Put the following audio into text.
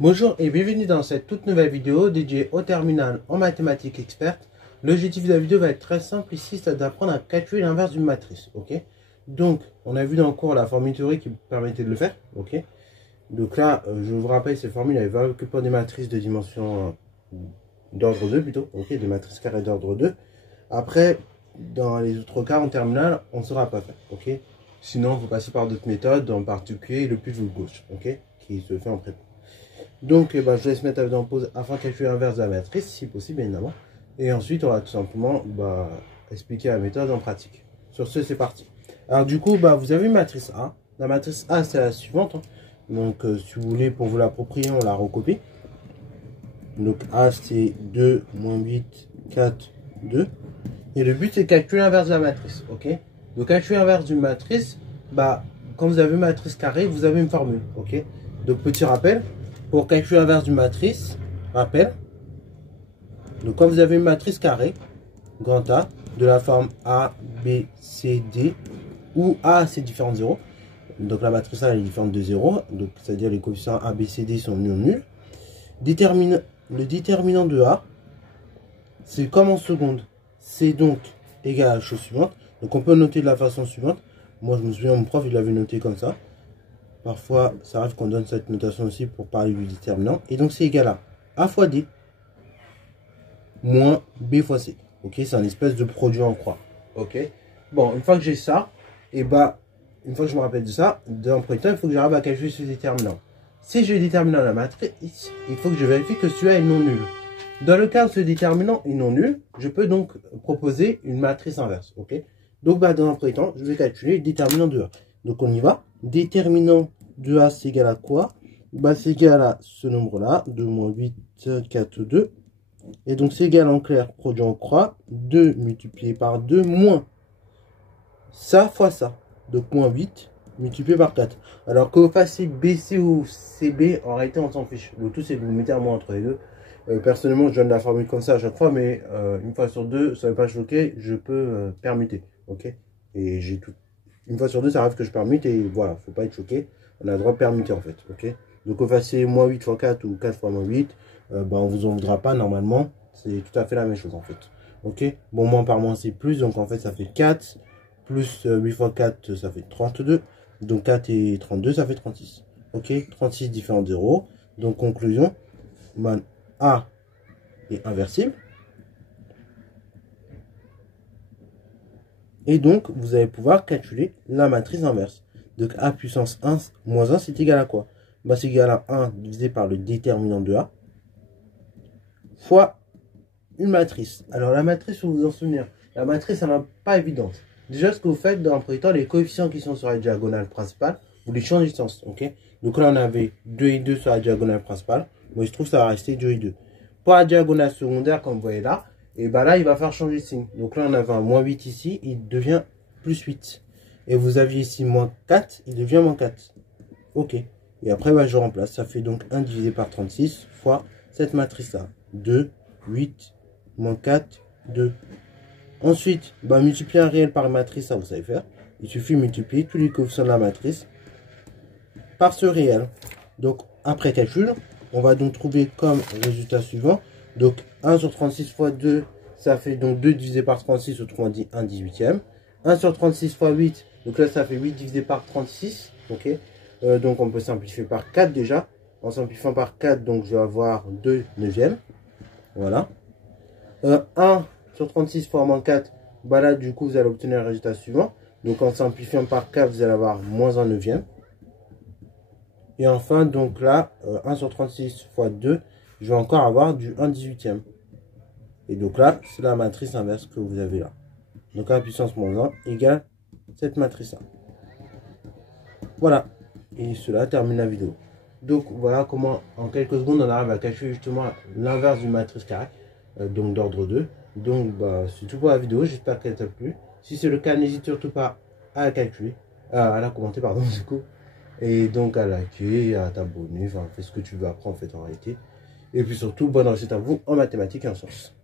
Bonjour et bienvenue dans cette toute nouvelle vidéo dédiée au terminal en mathématiques experte. L'objectif de la vidéo va être très simple ici, c'est d'apprendre à calculer l'inverse d'une matrice. Ok. Donc, on a vu dans le cours la formule théorique qui permettait de le faire. Ok. Donc là, je vous rappelle, cette formule elle va occuper des matrices de dimension d'ordre 2 plutôt. Ok, des matrices carrées d'ordre 2. Après, dans les autres cas en terminale, on ne saura pas faire. Ok. Sinon, vous passez par d'autres méthodes, en particulier le pivot gauche. Ok, qui se fait en prépa. Donc, je laisse mettre la vidéo en pause afin de calculer l'inverse de la matrice, si possible, évidemment. Et ensuite, on va tout simplement expliquer la méthode en pratique. Sur ce, c'est parti. Alors, du coup, vous avez une matrice A. La matrice A, c'est la suivante. Hein. Donc, si vous voulez, pour vous l'approprier, on la recopie. Donc, A, c'est 2, moins 8, 4, 2. Et le but, c'est de calculer l'inverse de la matrice. Ok. Donc, calculer l'inverse d'une matrice, quand vous avez une matrice carrée, vous avez une formule. Ok. Donc, petit rappel. Pour calculer l'inverse d'une matrice, rappel. Donc, quand vous avez une matrice carrée, grand A, de la forme A, B, C, D, où A, c'est différent de 0. Donc, la matrice A, elle est différente de 0. Donc, c'est-à-dire les coefficients A, B, C, D sont nuls. Le déterminant de A, c'est comme en seconde. C'est donc égal à la chose suivante. Donc, on peut noter de la façon suivante. Moi, je me souviens, mon prof, il l'avait noté comme ça. Parfois, ça arrive qu'on donne cette notation aussi pour parler du déterminant. Et donc, c'est égal à A fois D moins B fois C. Ok, c'est un espèce de produit en croix. Ok. Bon, une fois que j'ai ça, une fois que je me rappelle de ça, dans le premier temps, il faut que j'arrive à calculer ce déterminant. Si j'ai le déterminant de la matrice, il faut que je vérifie que celui-là est non nul. Dans le cas où ce déterminant est non nul, je peux donc proposer une matrice inverse. Ok. Donc, dans un premier temps, je vais calculer le déterminant de A. Donc, on y va. Déterminant de A, c'est égal à quoi? C'est égal à ce nombre-là, 2 moins 8, 4, 2. Et donc, c'est égal en clair, produit en croix, 2 multiplié par 2 moins ça fois ça. Donc, moins 8 multiplié par 4. Alors que vous fassiez BC ou CB, en réalité, on s'en fiche. Le tout, c'est que vous mettez un moins entre les deux. Personnellement, je donne la formule comme ça à chaque fois, mais une fois sur deux, ça ne va pas choquer, je peux permuter. Ok. Et j'ai tout. Une fois sur deux, ça arrive que je permute et voilà, faut pas être choqué. On a le droit de permuter en fait. Ok. Donc, vous fassiez moins 8 fois 4 ou 4 fois moins 8, on vous en voudra pas normalement. C'est tout à fait la même chose en fait. Ok. Bon, moins par moins, c'est plus. Donc, en fait, ça fait 4. Plus 8 fois 4, ça fait 32. Donc, 4 et 32, ça fait 36. Ok. 36 différent de 0. Donc, conclusion. A est inversible. Et donc, vous allez pouvoir calculer la matrice inverse. Donc, A puissance 1 moins 1, c'est égal à quoi? C'est égal à 1 divisé par le déterminant de A fois une matrice. Alors, la matrice, il faut vous en souvenir. La matrice, elle n'est pas évidente. Déjà, ce que vous faites dans le premier temps, les coefficients qui sont sur la diagonale principale, vous les changez de sens. Ok. Donc là, on avait 2 et 2 sur la diagonale principale. Moi, il se trouve que ça va rester 2 et 2. Pour la diagonale secondaire, comme vous voyez là, et là, il va faire changer de signe. Donc là, on avait un moins 8 ici, il devient plus 8. Et vous aviez ici moins 4, il devient moins 4. Ok. Et après, je remplace. Ça fait donc 1 divisé par 36 fois cette matrice-là. 2, 8, moins 4, 2. Ensuite, multiplier un réel par une matrice, ça vous savez faire. Il suffit de multiplier tous les coefficients de la matrice par ce réel. Donc, après calcul, on va donc trouver comme résultat suivant. Donc, 1 sur 36 fois 2, ça fait donc 2 divisé par 36, autrement dit 1 18e. 1 sur 36 fois 8, donc là, ça fait 8 divisé par 36. Ok. Donc, on peut simplifier par 4 déjà. En simplifiant par 4, donc je vais avoir 2 neuvièmes. Voilà. 1 sur 36 fois moins 4, là, du coup, vous allez obtenir le résultat suivant. Donc, en simplifiant par 4, vous allez avoir moins 1 neuvième. Et enfin, donc là, 1 sur 36 fois 2, je vais encore avoir du 1 18e. Et donc là, c'est la matrice inverse que vous avez là. Donc, 1 puissance moins 1 égale cette matrice-là. Voilà. Et cela termine la vidéo. Donc, voilà comment, en quelques secondes, on arrive à calculer justement l'inverse d'une matrice carrée, donc d'ordre 2. Donc, c'est tout pour la vidéo. J'espère qu'elle t'a plu. Si c'est le cas, n'hésite surtout pas à la calculer, à la commenter, pardon, du coup. Et donc à liker, à t'abonner, enfin fais ce que tu veux après en fait en réalité. Et puis surtout, bonne réussite à vous en mathématiques et en sciences.